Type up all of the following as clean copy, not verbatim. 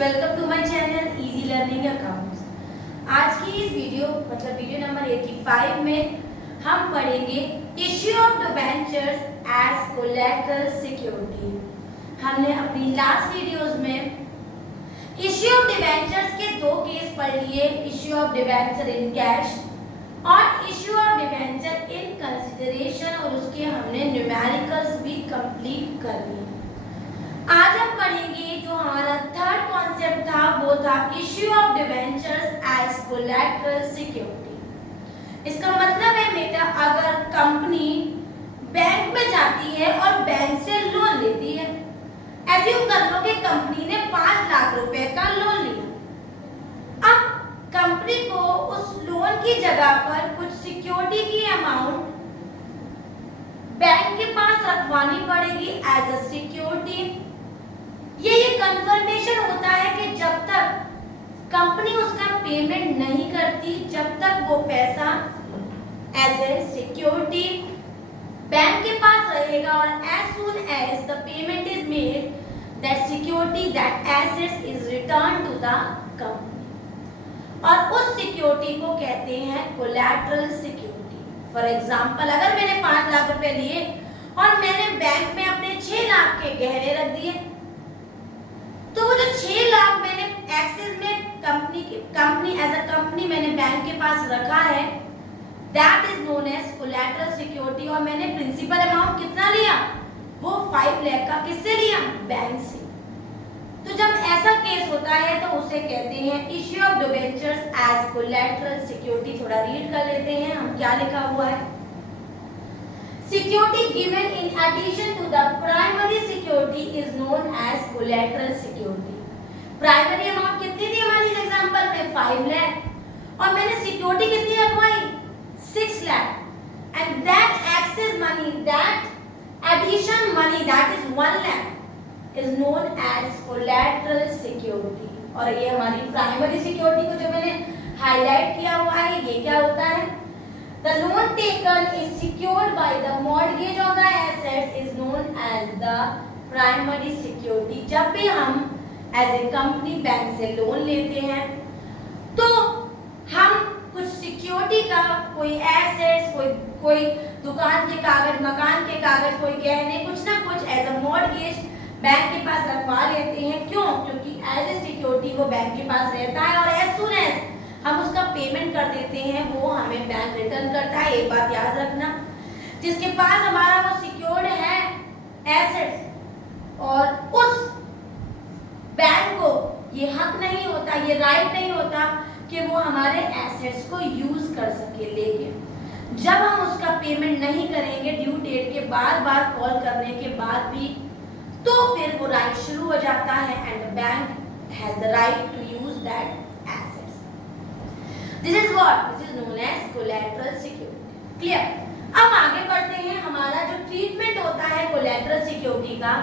Welcome to my channel easy learning accounts. आज की इस वीडियो नंबर 85 में हम पढ़ेंगे issue of debentures as collateral security. हमने अपनी लास्ट वीडियोस में इश्यू ऑफ डिबेंचर्स के दो केस पढ़ लिए, issue of debenture in cash और issue of debenture in consideration, और उसके हमने न्यूमेरिकल्स भी कंप्लीट कर लिए। आज हम पढ़ेंगे जो हमारा थर्ड कॉन्सेप्ट था वो था issue of debentures as collateral security. इसका मतलब है बेटा, अगर कंपनी बैंक में जाती है और बैंक से लोन लेती है, एज्यूम कर लो कि कंपनी ने 5 लाख रुपए का लोन लिया। अब कंपनी को उस लोन की जगह पर कुछ सिक्योरिटी की अमाउंट बैंक के पास रखवानी पड़ेगी एज अ सिक्योरिटी। ये कंफर्मेशन होता है कि जब तक कंपनी उसका पेमेंट नहीं करती, जब तक वो पैसा एज ए सिक्योरिटी बैंक के पास रहेगा, और as soon as the payment is made, that security, that assets is returned to the company, और उस सिक्योरिटी को कहते हैं कोलैटरल सिक्योरिटी। फॉर एग्जांपल, अगर मैंने 5 लाख रुपए लिए और मैंने बैंक में अपने 6 लाख के गहने रख दिए, तो वो जो 6 लाख मैंने एक्सिस में कंपनी एज अ कंपनी मैंने बैंक के पास रखा है, that is known as collateral security. और मैंने प्रिंसिपल अमाउंट कितना लिया, वो 5 लाख का। किससे लिया? बैंक से। तो जब ऐसा केस होता है तो उसे कहते हैं issue of debentures as collateral security. थोड़ा रीड कर लेते हैं हम क्या लिखा हुआ है। Security given in addition to the primary security is known as collateral security. Primary amount कितनी थी हमारी एग्जांपल में? 5 लाख, और मैंने सिक्योरिटी कितनी रखवाई? 6 lakh, and that excess money, that addition money, that is 1 lakh is known as collateral security। और ये हमारी प्राइमरी सिक्योरिटी को जो मैंने हाईलाइट किया हुआ है, ये क्या होता है? The loan taken is secured by the mortgage of the assets is known as the primary security। जब भी हम as a company बैंक से लोन लेते हैं तो हम कुछ सिक्योरिटी का, कोई एसेट्स, कोई दुकान के कागज, मकान के कागज, कोई गहने, कुछ ना कुछ एज अ मॉर्गेज बैंक के पास रखवा लेते हैं। क्यों? क्योंकि एज ए सिक्योरिटी वो बैंक के पास रहता है, और एज सून एज हम उसका पेमेंट कर देते हैं वो हमें बैंक रिटर्न करता है। एक बात याद रखना, जिसके पास हमारा वो सिक्योर्ड है एसेट्स, और उस बैंक को ये हक नहीं होता, ये राइट नहीं होता कि वो हमारे एसेट्स को यूज कर सके। लेकिन जब हम उसका पेमेंट नहीं करेंगे ड्यू डेट के बार कॉल करने के बाद भी, तो फिर वो राइट शुरू हो जाता है and the bank has the right to use that. This is what? This is known as collateral security. Clear? अब आगे बढ़ते हैं। हमारा जो ट्रीटमेंट होता है collateral security का,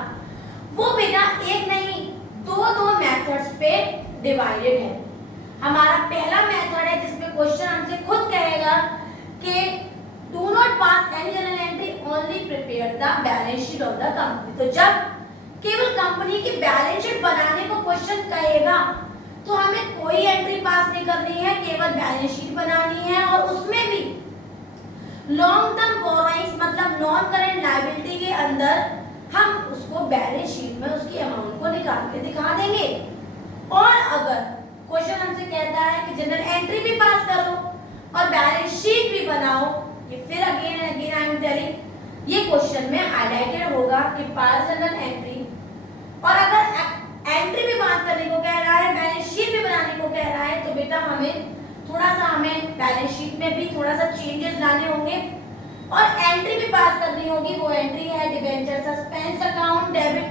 वो बेटा एक नहीं दो मेथड्स पे डिवाइडेड है। हमारा पहला मेथड है जिसमें क्वेश्चन हमसे खुद कहेगा कि do not pass any journal entry, only prepare the balance sheet of the company। तो जब केवल कंपनी की बैलेंस शीट बनाने को क्वेश्चन कहेगा तो हमें कोई एंट्री पास नहीं करनी है, केवल बैलेंस शीट बनानी है, और उसमें भी लॉन्ग टर्म बोरोइंग्स मतलब नॉन करेंट लायबिलिटी के अंदर हम उसको बैलेंस शीट में उसकी अमाउंट को निकाल के दिखा देंगे। और अगर क्वेश्चन हमसे कहता है कि जनरल एंट्री भी पास करो और बैलेंस शीट भी बनाओ, ये फिर again and again I am telling, ये क्वेश्चन में हाईलाइटेड होगा कि पास जनरल एंट्री, और अगर एंट्री भी बात करने को कह रहा है, बैलेंस शीट भी बनाने को कह रहा है, तो बेटा हमें बैलेंस शीट में भी थोड़ा सा चेंजेस लाने होंगे, और एंट्री भी पास करनी होगी। वो एंट्री है debenture suspense account, debit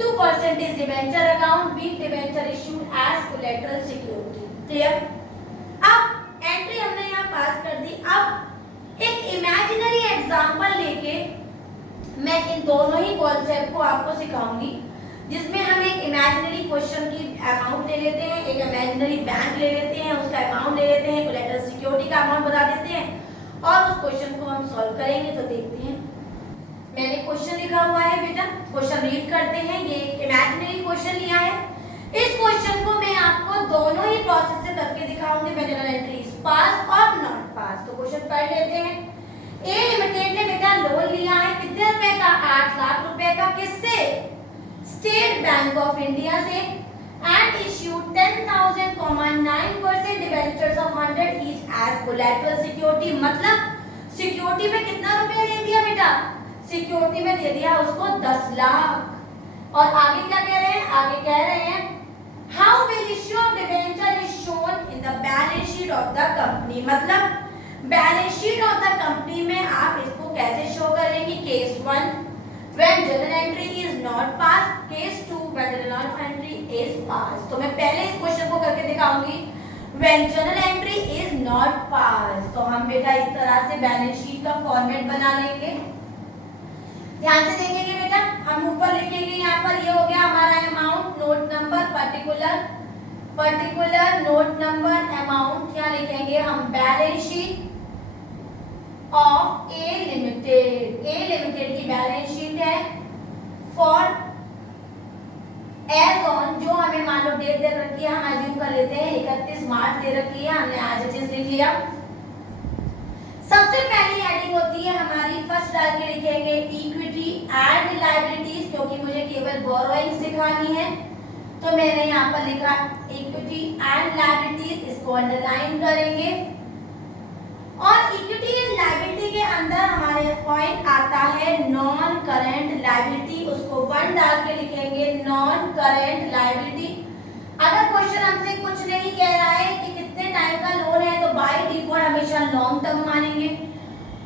2% debenture account, be debenture issued as collateral security. Clear? अब एंट्री हमने यहाँ पास कर दी। अब एक इमेजिनरी एग्जांपल लेके मैं इन दोनों ही कॉन्सेप्ट को आपको सिखाऊंगी, जिसमें हम एक इमेजिनरी क्वेश्चन की अमाउंट ले लेते हैं, एक इमेजिनरी बैंक ले लेते हैं, उसका अमाउंट ले लेते हैं, कोलैटरल सिक्योरिटी का अमाउंट बता देते हैं, और उस क्वेश्चन को हम सॉल्व करेंगे। तो देखते हैं, मैंने क्वेश्चन लिखा हुआ है बेटा, क्वेश्चन रीड करते हैं। ये इमेजिनरी क्वेश्चन लिया है। इस क्वेश्चन पास और नॉट पास। तो क्वेश्चन पढ़ लेते हैं। ए लिमिटेड ने बेटा लोन लिया है कितने रुपए का? 8 लाख रुपए का। किससे? स्टेट बैंक ऑफ इंडिया से। And issued 10,000,9% debentures of 100 each as collateral security. मतलब सिक्योरिटी में कितना रुपया दे दिया बेटा? सिक्योरिटी में दे दिया उसको 10 लाख। और आगे क्या कह रहे हैं? आगे कह रहे हैं how will issue of debenture is shown in the balance sheet of the company. मतलब balance sheet of the company में आप इसको कैसे शो करेंगे? Case 1 when journal entry is not passed, case 2 when journal entry is passed। तो मैं पहले इस क्वेश्चन को करके दिखाऊंगी। when journal entry is not passed तो हम बेटा इस तरह से बैलेंस शीट का फॉर्मेट बना लेंगे। ध्यान से देखेंगे बेटा, हम ऊपर लिखेंगे यहाँ पर ये हो गया हमारा amount, note number, particular note number, amount. यहाँ लिखेंगे हम balance sheet of A limited. A limited की बैलेंस शीट है फॉर एज ऑन, जो हमें मान लो डेट दे रखी है, हम अज्यूम कर लेते हैं 31 मार्च दे रखी है, हमने आज चीज लिख लिया। सबसे पहली हेडिंग होती है हमारी, फर्स्ट डाल के लिखेंगे इक्विटी एंड लायबिलिटीज, क्योंकि मुझे केवल बोरोइंग्स दिखानी है तो मैंने यहाँ पर लिखा इक्विटी एंड लायबिलिटीज, इसको अंडरलाइन करेंगे। और इक्विटी एंड लायबिलिटी के अंदर हमारे पॉइंट आता है नॉन करेंट लायबिलिटी, उसको 1 डाल के लिखेंगे नॉन करेंट लायबिलिटी। अगर क्वेश्चन हमसे कुछ नहीं कह रहा है कि कितने टाइम का लोन है तो बाय डिफॉल्ट हमेशा लॉन्ग टर्म मानेंगे।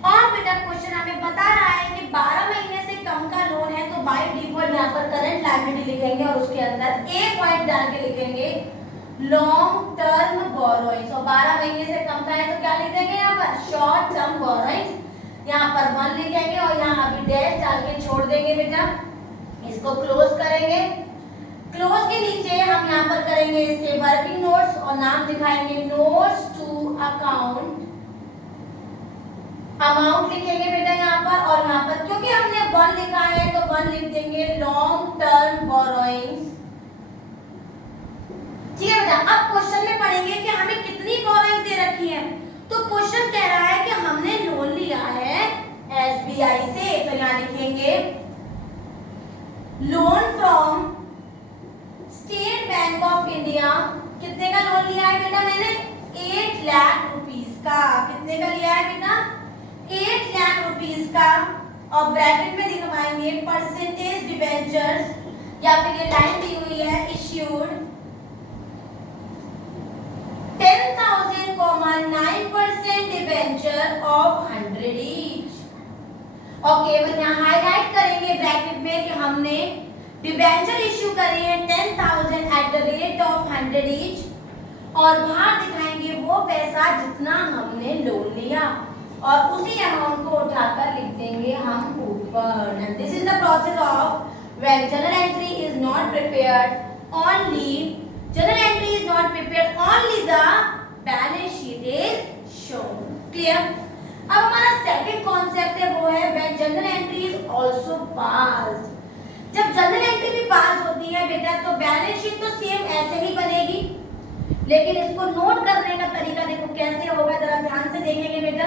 और बेटा क्वेश्चन हमें बता रहा है कि 12 महीने से कम का लोन है तो बाय डिफॉल्ट यहाँ पर करंट लायबिलिटी लिखेंगे और उसके अंदर ए पॉइंट डाल के लिखेंगे लॉन्ग टर्म बोरोइंग्स। और 12 महीने से कम का है तो क्या लिख देंगे यहाँ पर? Short term borrowings. यहाँ पर 1 लिखेंगे और यहाँ अभी डैश डाल के छोड़ देंगे बेटा, इसको क्लोज करेंगे। क्लोज के नीचे हम यहाँ पर करेंगे इसके वर्किंग नोट्स और नाम दिखाएंगे नोट्स टू अकाउंट। अमाउंट लिखेंगे बेटा यहाँ पर, और यहाँ पर क्योंकि हमने 1 लिखा है तो 1 लिख देंगे लॉन्ग टर्म बोरोइंग्स। ठीक है बेटा, अब क्वेश्चन में पढ़ेंगे कि हमें कितनी बोरोइंग्स दे रखी है। तो क्वेश्चन कह रहा है कि हमने लोन लिया है एसबीआई से, तो यहाँ लिखेंगे loan from state Bank of India. कितने का लोन लिया है बेटा? मैंने 8 लाख रुपीस का। कितने का लिया है बेटा? 8 लाख रुपीस का। और ब्रैकेट में दिखवाएंगे परसेंटेज डिबेंचर्स, या फिर ये लाइन दी हुई है इश्यूड 10,000,9% डिबेंचर ऑफ 100 ईच। और केवल यहाँ हाईलाइट करेंगे ब्रैकेट में कि हमने डिबेंचर इश्यू करे हैं 10,000 at the rate of 100 each, और बाहर दिखाएंगे वो पैसा जितना हमने लोन लिया और उसी अमाउंट को उठाकर लिख देंगे हम ऊपर। This is the process of when journal entry is not prepared only, journal entry is not prepared only the balance sheet is shown. Clear? अब हमारा सेकंड कॉन्सेप्ट है वो है when journal entry is also passed. जब journal entry भी पास होती है बेटा तो बैलेंस शीट तो सेम ऐसे ही बनेगी, लेकिन इसको नोट करने का तरीका देखो कैसे होगा, जरा ध्यान से देखेंगे बेटा।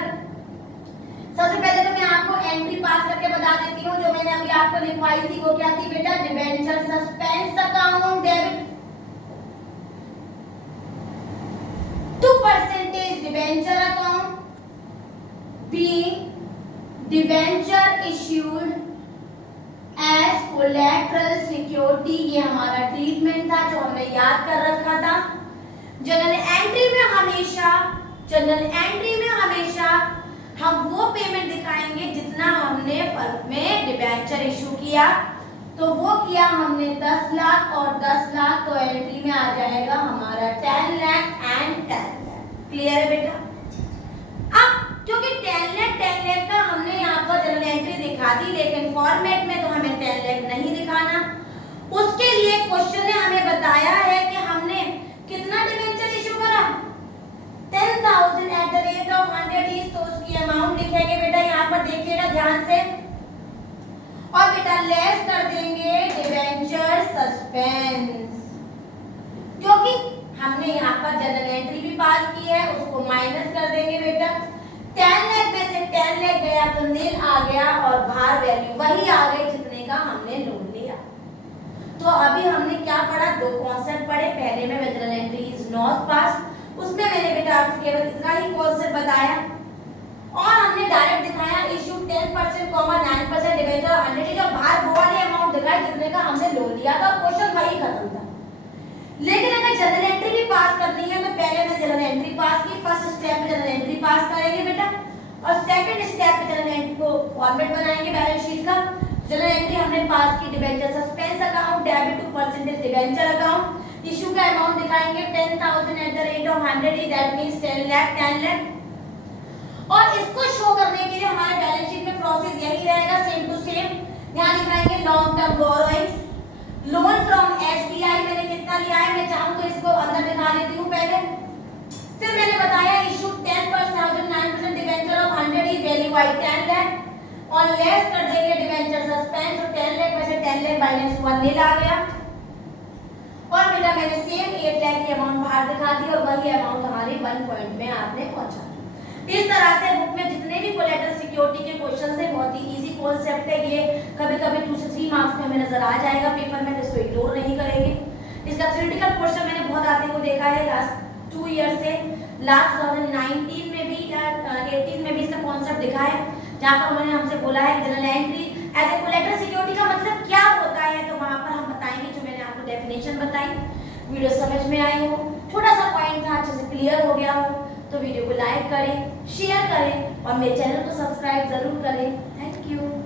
सबसे पहले तो मैं आपको एंट्री पास करके बता देती हूँ, जो मैंने अभी आपको लिखवाई थी वो क्या थी बेटा? Debenture suspense account debit to percentage debenture account be debenture issued as collateral security. ये हमारा ट्रीटमेंट था जो हमने याद कर रखा था। जर्नल एंट्री में हमेशा हम वो पेमेंट दिखाएंगे जितना हमने फर्क में डिबेंचर इशू किया। तो वो किया हमने 10 लाख और 10 लाख, तो एंट्री में आ जाएगा हमारा 10 लाख एंड 10 लाख। क्लियर है बेटा? अब क्योंकि 10 लाख का हमने यहाँ पर जर्नल एंट्री दिखा दी, लेकिन फॉर्मेट में तो हमें 10 लाख नहीं दिखाना। उसके लिए क्वेश्चन ने हमें बताया है कि हमने कितना डिबेंचर इशू करा? 10,000 at the rate of 100 each. तो उसकी अमाउंट लिखेंगे बेटा, यहाँ पर देखिएगा ध्यान से, और बेटा लेस कर देंगे डिबेंचर सस्पेंस, क्योंकि हमने यहाँ पर जर्नल एंट्री भी पास की है, उसको माइनस कर देंगे बेटा। 10 लाख में से 10 लाख गया तो नील आ गया और बाहर वैल्यू वही आ गई जितने का हमने लोन लिया। तो अभी हमने क्या पढ़ा, दो कॉन्सेप्ट पढ़े। पहले में journal entry is not pass, उसमें मैंने बेटा आपको केवल इतना ही कॉन्सेप्ट बताया और हमने डायरेक्ट दिखाया इशू 10% 9% डिबेंचर और 100 जो बाहर वो वाले अमाउंट दिखाए जितने का हमने लोन लिया था, क्वेश्चन वही खत्म था। लेकिन अगर जनरल एंट्री भी पास करनी है तो पहले मैं जनरल एंट्री पास की, फर्स्ट स्टेप में जनरल एंट्री पास करेंगे बेटा और सेकंड स्टेप में जनरल एंट्री को फॉर्मेट बनाएंगे बैलेंस शीट का। जनरल एंट्री हमने पास की, debenture suspense account, debit to percentage debenture account, issue का अमाउंट दिखाएंगे 10,000 at the rate of 100, that means 10 lakh. और इसको शो करने के लिए हमारे बैलेंस शीट में प्रोसेस यही रहेगा, सेम टू सेम। यहां दिखाएंगे long term borrowings, loan from SBI मैंने कितना लिया है, मैं चाहूं तो इसको अंदर दिखा देती हूं पहले। फिर मैंने बताया issue 10% 9% debenture of 100 is value by 10 lakh और लेस कर देंगे डिबेंचर सस्पेंस, तो 10 लाख में से 10 लाख माइनस 1 नील आ गया। और बेटा मैंने सेम 8 लाख की अमाउंट बाहर दिखा दी और वही अमाउंट हमारी 1 पॉइंट में आपने पहुंचा दी। इस तरह से बुक में जितने भी कोलैटरल सिक्योरिटी के क्वेश्चंस है बहुत ही इजी कॉन्सेप्ट है ये, कभी-कभी 2 से 3 मार्क्स में हमें नजर आ जाएगा पेपर में, इसको इग्नोर नहीं करेंगे। इसका थ्योरेटिकल क्वेश्चन मैंने बहुत आते को देखा है लास्ट 2 ईयर से, लास्ट 2019 में भी या 18 में भी इसका कॉन्सेप्ट दिखा है, जहां पर उन्होंने हमसे बोला है journal entry as a collateral security का मतलब क्या होता है, तो वहां पर हम बताएंगे जो मैंने आपको डेफिनेशन बताई। वीडियो समझ में आई हो, छोटा सा पॉइंट था, अच्छे से क्लियर हो गया हो तो वीडियो को लाइक करें, शेयर करें और मेरे चैनल को सब्सक्राइब जरूर करें। Thank you.